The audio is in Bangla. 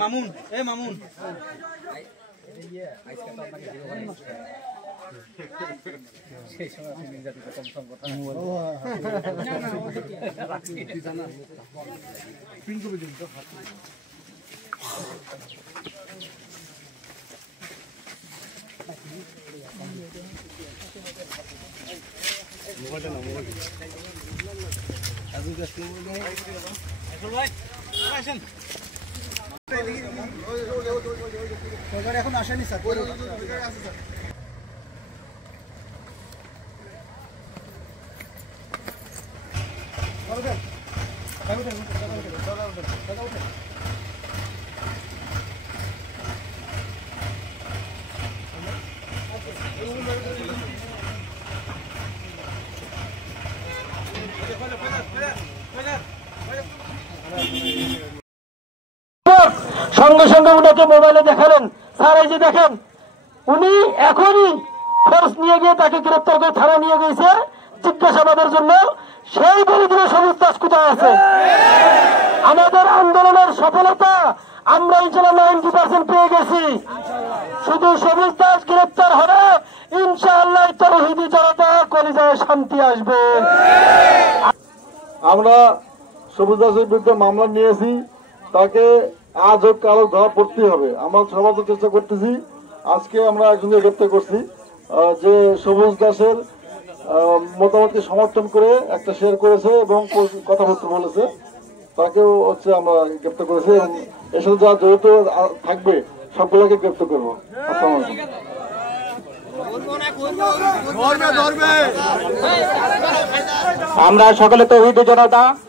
মামুন সেই সময় আপনি নির্যাতিত কম সম কথা এখন আসেনি স্যার সঙ্গে সঙ্গে উনাকে মোবাইলে দেখালেন, স্যার এই যে দেখেন উনি এখনই ফোর্স নিয়ে গিয়ে তাকে গ্রেপ্তার করে থানা নিয়ে গেছে জিজ্ঞাসাবাদের জন্য। সেই দরিদ্র সবুজ দাস কোথায় আছে? আমাদের আন্দোলনের সফলতা আমরা ইনশাআল্লাহ 90% পেয়ে গেছি। শুধু সবুজ দাস গ্রেপ্তার হবে, ইনশাআল্লাহ তৌহিদি জনতা কলিজায় শান্তি আসবে। আমরা সবুজ দাসের বিরুদ্ধে মামলা নিয়েছি, তাকে আজ হোক কারো ধরা পড়তে হবে। আমরা সর্বোচ্চ চেষ্টা করতেছি। আজকে আমরা একজনকে গ্রেপ্তার করছি যে সবুজ দাসের মতামতকে সমর্থন করে একটা শেয়ার করেছে এবং কথাবার্তা বলেছে, তাকেও হচ্ছে আমরা গ্রেপ্তার করেছি এবং এর সাথে যারা জড়িত থাকবে সবগুলোকে গ্রেপ্তার করবো। আমরা সকলে তৌহিদি জনতা